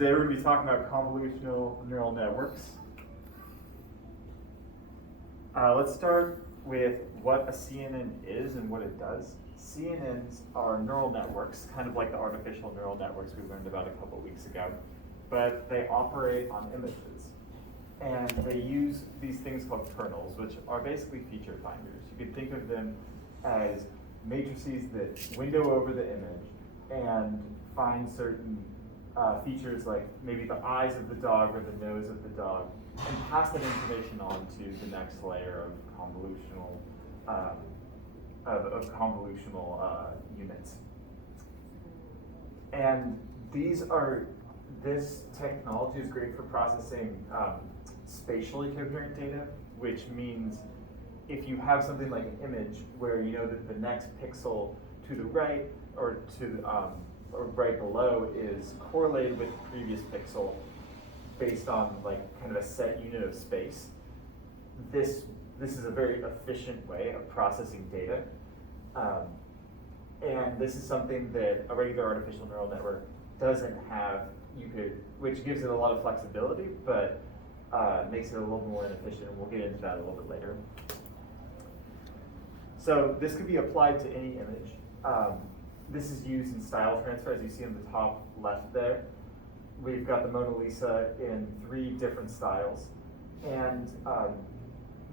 Today we're going to be talking about convolutional neural networks. Let's start with what a CNN is and what it does. CNNs are neural networks, kind of like the artificial neural networks we learned about a couple weeks ago, but they operate on images. And they use these things called kernels, which are basically feature finders. You can think of them as matrices that window over the image and find certain features like maybe the eyes of the dog or the nose of the dog, and pass that information on to the next layer of convolutional units. And this technology is great for processing spatially coherent data, which means if you have something like an image where you know that the next pixel to the right or or right below is correlated with the previous pixel based on like kind of a set unit of space, this is a very efficient way of processing data. And this is something that a regular artificial neural network doesn't have, which gives it a lot of flexibility, but makes it a little more inefficient, and we'll get into that a little bit later. So this could be applied to any image. This is used in style transfer, as you see on the top left there. We've got the Mona Lisa in 3 different styles, and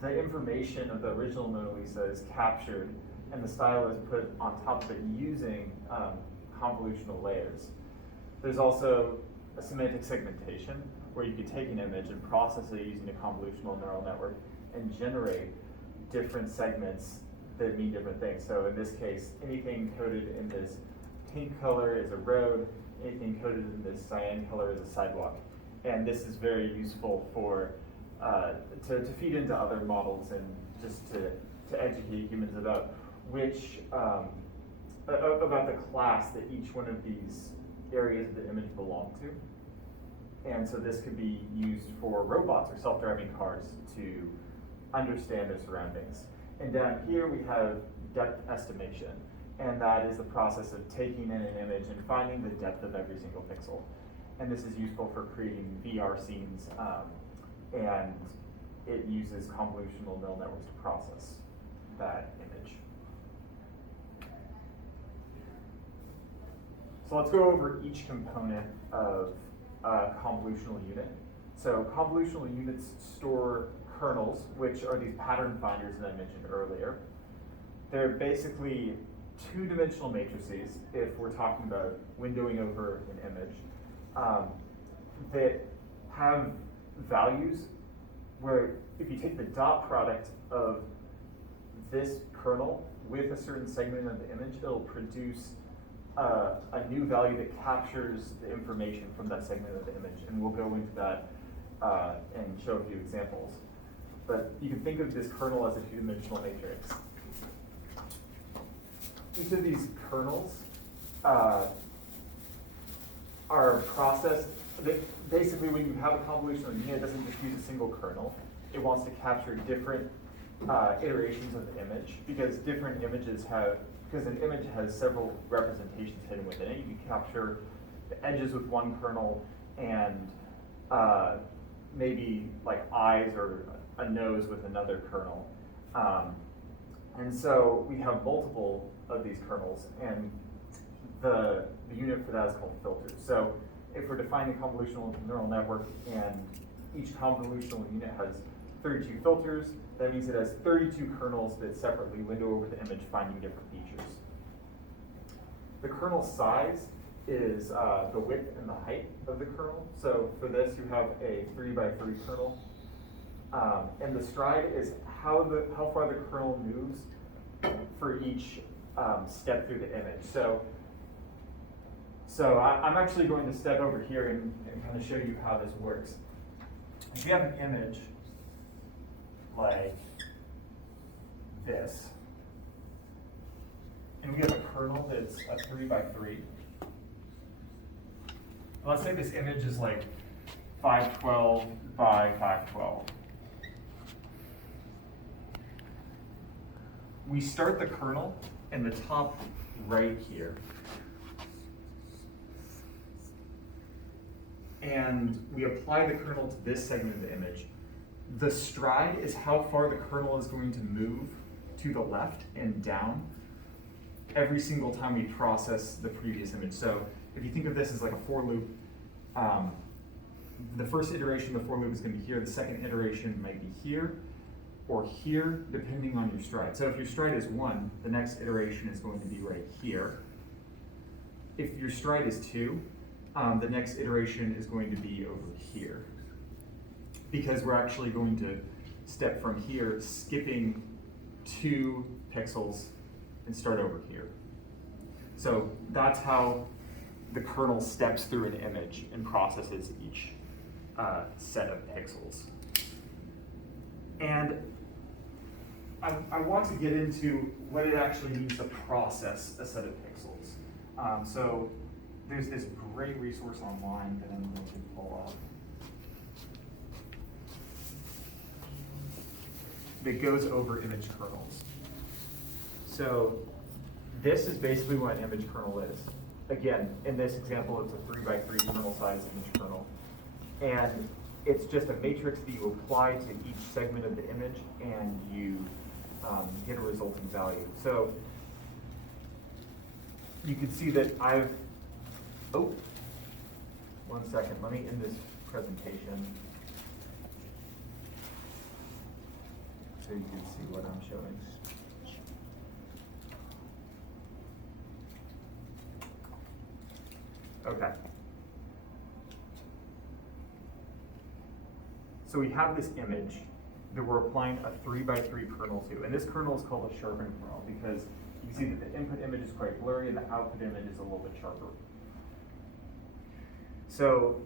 the information of the original Mona Lisa is captured, and the style is put on top of it using convolutional layers. There's also a semantic segmentation, where you could take an image and process it using a convolutional neural network and generate different segments that mean different things. So in this case, anything coded in this pink color is a road, anything coded in this cyan color is a sidewalk. And this is very useful for to feed into other models and just to educate humans about about the class that each one of these areas of the image belong to. And so this could be used for robots or self-driving cars to understand their surroundings. And down here we have depth estimation, and that is the process of taking in an image and finding the depth of every single pixel. And this is useful for creating VR scenes, and it uses convolutional neural networks to process that image. So let's go over each component of a convolutional unit. So convolutional units store kernels, which are these pattern finders that I mentioned earlier. They're basically 2-dimensional matrices, if we're talking about windowing over an image, that have values where if you take the dot product of this kernel with a certain segment of the image, it'll produce a new value that captures the information from that segment of the image. And we'll go into that and show a few examples. But you can think of this kernel as a 2-dimensional matrix. Each of these kernels are processed. Basically, when you have a convolutional unit, it doesn't just use a single kernel. It wants to capture different iterations of the image, because different images because an image has several representations hidden within it. You can capture the edges with one kernel and maybe like eyes or a nose with another kernel. And so we have multiple of these kernels, and the unit for that is called filters. So if we're defining a convolutional neural network and each convolutional unit has 32 filters, that means it has 32 kernels that separately window over the image, finding different features. The kernel size is the width and the height of the kernel. So for this, you have a 3x3 kernel. And the stride is how far the kernel moves for each step through the image. So I'm actually going to step over here and kind of show you how this works. If you have an image like this, and we have a kernel that's a 3x3. Let's say this image is like 512 by 512. We start the kernel in the top right here. and we apply the kernel to this segment of the image. The stride is how far the kernel is going to move to the left and down every single time we process the previous image. So if you think of this as like a for loop, the first iteration of the for loop is going to be here, the second iteration might be here or here, depending on your stride. So if your stride is 1, the next iteration is going to be right here. If your stride is 2, the next iteration is going to be over here, because we're actually going to step from here, skipping 2 pixels and start over here. So that's how the kernel steps through an image and processes each set of pixels. And I want to get into what it actually means to process a set of pixels. So there's this great resource online that I'm going to pull up that goes over image kernels. So this is basically what an image kernel is. Again, in this example, it's a 3x3 kernel size image kernel. And it's just a matrix that you apply to each segment of the image, and you get a resulting value. So you can see that one second, let me end this presentation so you can see what I'm showing. Okay. So we have this image that we're applying a 3x3 kernel to, and this kernel is called a sharpened kernel because you can see that the input image is quite blurry and the output image is a little bit sharper. So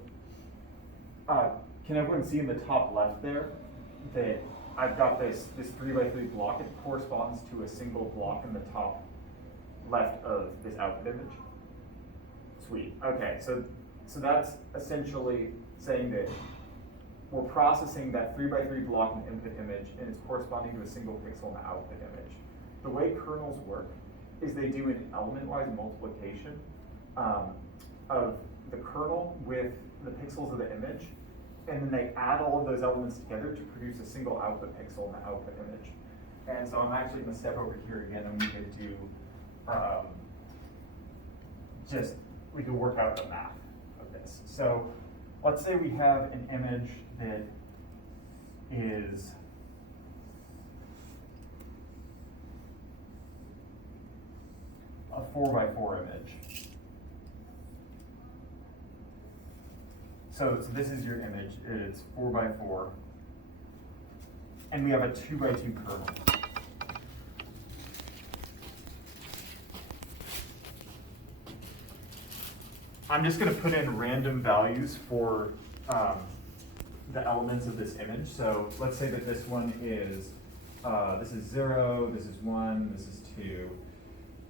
can everyone see in the top left there that I've got this 3x3 block? It corresponds to a single block in the top left of this output image. Sweet. Okay, so that's essentially saying that we're processing that 3x3 block in the input image, and it's corresponding to a single pixel in the output image. The way kernels work is they do an element-wise multiplication of the kernel with the pixels of the image, and then they add all of those elements together to produce a single output pixel in the output image. And so I'm actually going to step over here again, and we could do we can work out the math of this. So let's say we have an image that is a 4x4 image. So this is your image. It's 4x4, and we have a 2x2 kernel. I'm just going to put in random values for the elements of this image. So let's say that this one is, this is 0, this is 1, this is 2,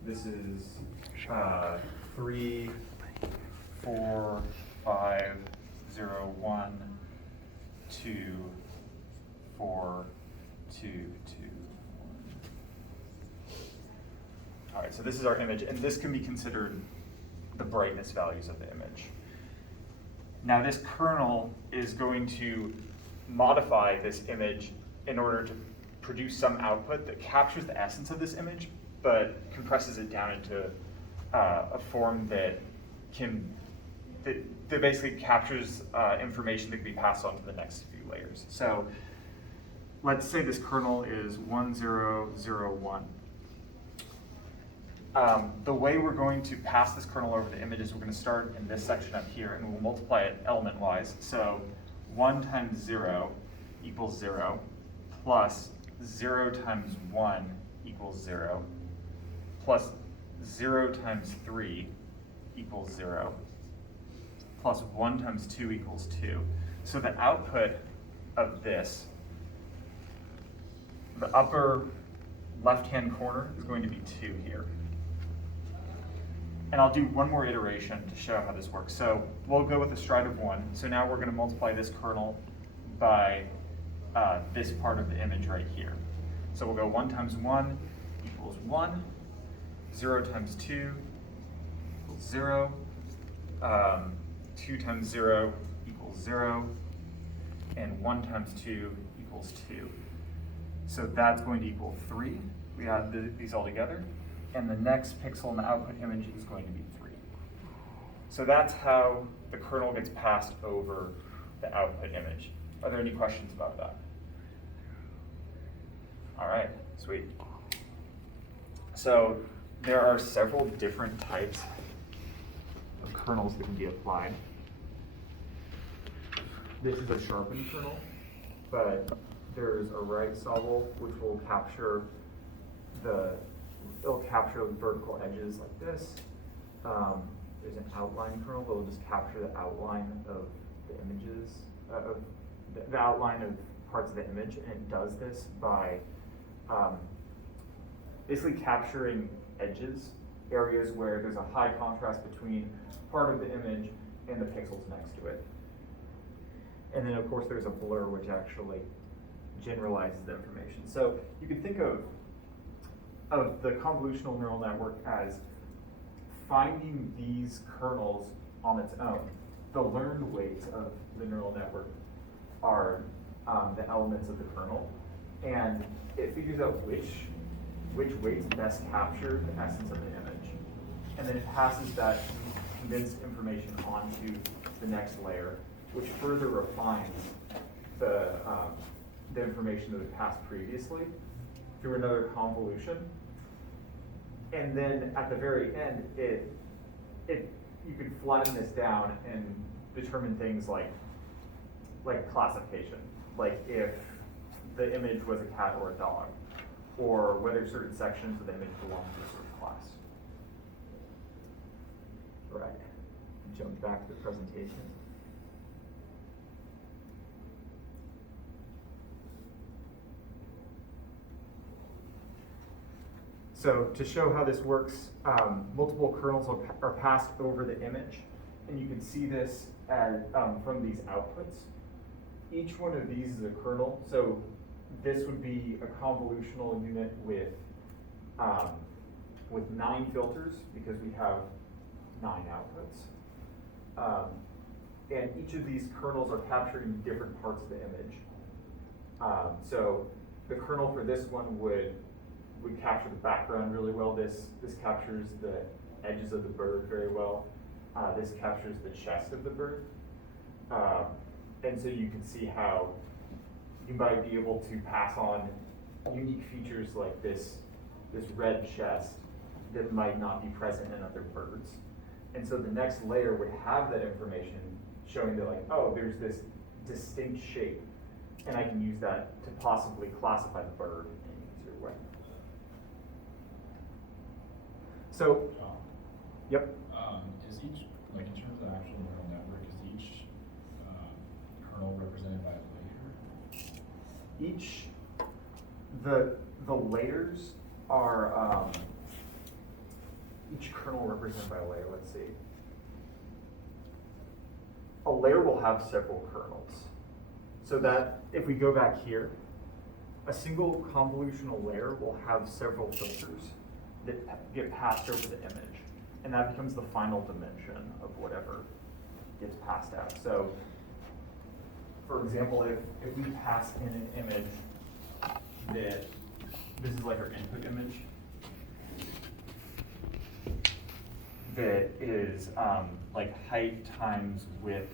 this is 3, 4, 5, 0, 1, 2, 4, 2, 2, 1. All right, so this is our image, and this can be considered the brightness values of the image. Now this kernel is going to modify this image in order to produce some output that captures the essence of this image, but compresses it down into a form that basically captures information that can be passed on to the next few layers. So let's say this kernel is 1001. The way we're going to pass this kernel over the image is we're going to start in this section up here, and we'll multiply it element-wise. So 1 times 0 equals 0, plus 0 times 1 equals 0, plus 0 times 3 equals 0, plus 1 times 2 equals 2. So the output of this, the upper left-hand corner, is going to be 2 here. And I'll do one more iteration to show how this works. So we'll go with a stride of 1. So now we're going to multiply this kernel by this part of the image right here. So we'll go 1 times 1 equals 1, 0 times 2 equals 0, 2 times 0 equals 0, and 1 times 2 equals 2. So that's going to equal 3. We add these all together, and the next pixel in the output image is going to be 3. So that's how the kernel gets passed over the output image. Are there any questions about that? All right, sweet. So there are several different types of kernels that can be applied. This is a sharpened kernel, but there's a right solval which will capture it'll capture vertical edges like this. There's an outline kernel that will just capture the outline of the images, of the outline of parts of the image, and it does this by basically capturing edges, areas where there's a high contrast between part of the image and the pixels next to it. And then of course there's a blur which actually generalizes the information. So you can think of the convolutional neural network as finding these kernels on its own. The learned weights of the neural network are the elements of the kernel, and it figures out which weights best capture the essence of the image. And then it passes that condensed information onto the next layer, which further refines the information that it passed previously through another convolution. And then at the very end, you can flatten this down and determine things like classification, like if the image was a cat or a dog, or whether certain sections of the image belong to a certain class. Right, jump back to the presentation. So to show how this works, multiple kernels are passed over the image, and you can see this from these outputs. Each one of these is a kernel, so this would be a convolutional unit with 9 filters, because we have 9 outputs. And each of these kernels are capturing different parts of the image. So the kernel for this one would capture the background really well. This captures the edges of the bird very well. This captures the chest of the bird. And so you can see how you might be able to pass on unique features like this red chest that might not be present in other birds. And so the next layer would have that information showing that, like, oh, there's this distinct shape, and I can use that to possibly classify the bird in an easier way. So, yep. Is each, like in terms of the actual neural network, is each kernel represented by a layer? The layers are, each kernel represented by a layer, let's see. A layer will have several kernels. So that, if we go back here, a single convolutional layer will have several filters that get passed over the image. And that becomes the final dimension of whatever gets passed out. So, for example, if we pass in an image that, this is like our input image, that is like height times width,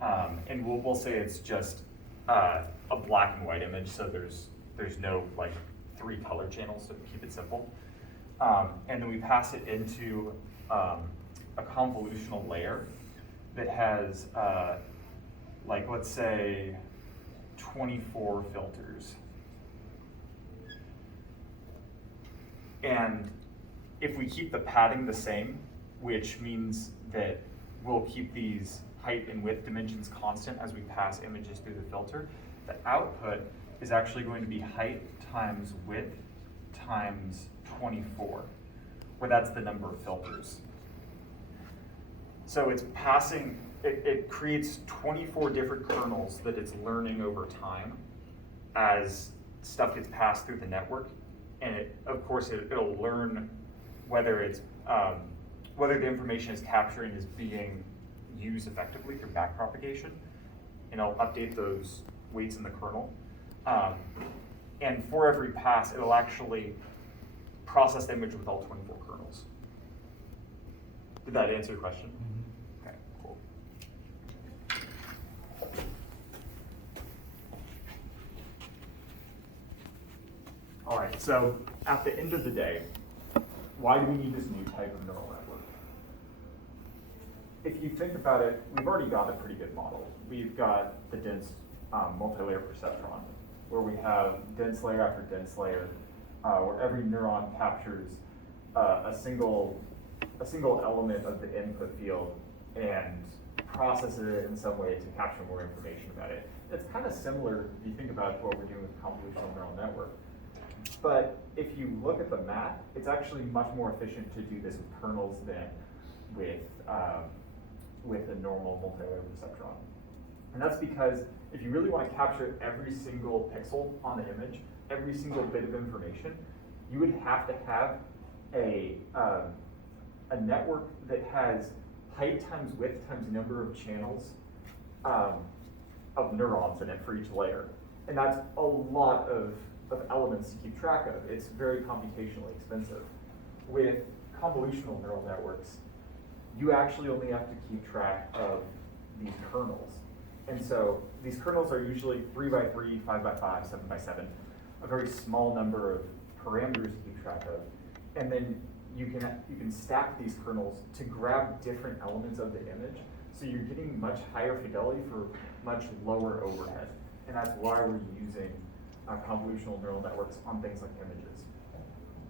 and we'll say it's just a black and white image, so there's no like 3 color channels, so to keep it simple. And then we pass it into a convolutional layer that has like, let's say 24 filters. And if we keep the padding the same, which means that we'll keep these height and width dimensions constant as we pass images through the filter, the output is actually going to be height times width times 24, where that's the number of filters. So it's passing, it creates 24 different kernels that it's learning over time as stuff gets passed through the network. And of course, it'll learn whether it's whether the information it's capturing is being use effectively through backpropagation, and it'll update those weights in the kernel. And for every pass, it'll actually process the image with all 24 kernels. Did that answer your question? Mm-hmm. Okay, cool. All right, so at the end of the day, why do we need this new type of neural network? If you think about it, we've already got a pretty good model. We've got the dense multi-layer perceptron, where we have dense layer after dense layer, where every neuron captures a single element of the input field and processes it in some way to capture more information about it. It's kind of similar if you think about what we're doing with convolutional neural network. But if you look at the math, it's actually much more efficient to do this with kernels than with a normal multi-layer perceptron. And that's because if you really want to capture every single pixel on the image, every single bit of information, you would have to have a network that has height times width times number of channels of neurons in it for each layer. And that's a lot of elements to keep track of. It's very computationally expensive. With convolutional neural networks, you actually only have to keep track of these kernels. And so these kernels are usually 3 by 3, 5 by 5, 7 by 7, a very small number of parameters to keep track of. And then you can stack these kernels to grab different elements of the image, so you're getting much higher fidelity for much lower overhead. And that's why we're using convolutional neural networks on things like images.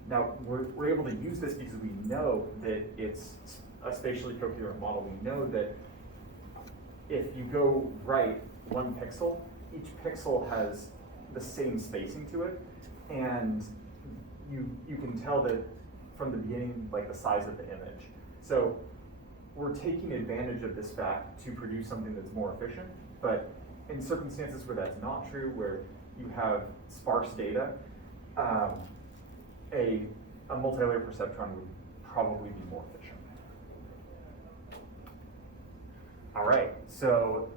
Now, we're able to use this because we know that it's a spatially coherent model. We know that if you go right 1 pixel, each pixel has the same spacing to it, and you can tell that from the beginning, like the size of the image. So we're taking advantage of this fact to produce something that's more efficient, but in circumstances where that's not true, where you have sparse data, a multi-layer perceptron would probably be more efficient. All right, so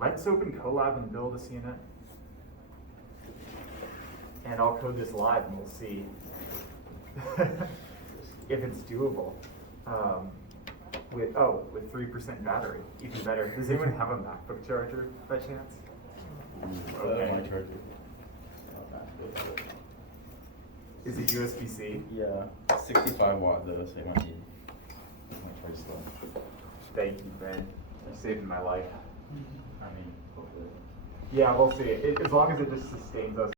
let's open Colab and build a CNN. And I'll code this live and we'll see if it's doable. With 3% battery, even better. Does anyone have a MacBook charger by chance? Okay. My charger. Is it USB-C? Yeah, 65 watt though, so I don't need my charge slow. Thank you, Ben. You're saving my life. I mean, hopefully. Yeah, we'll see. As long as it just sustains us.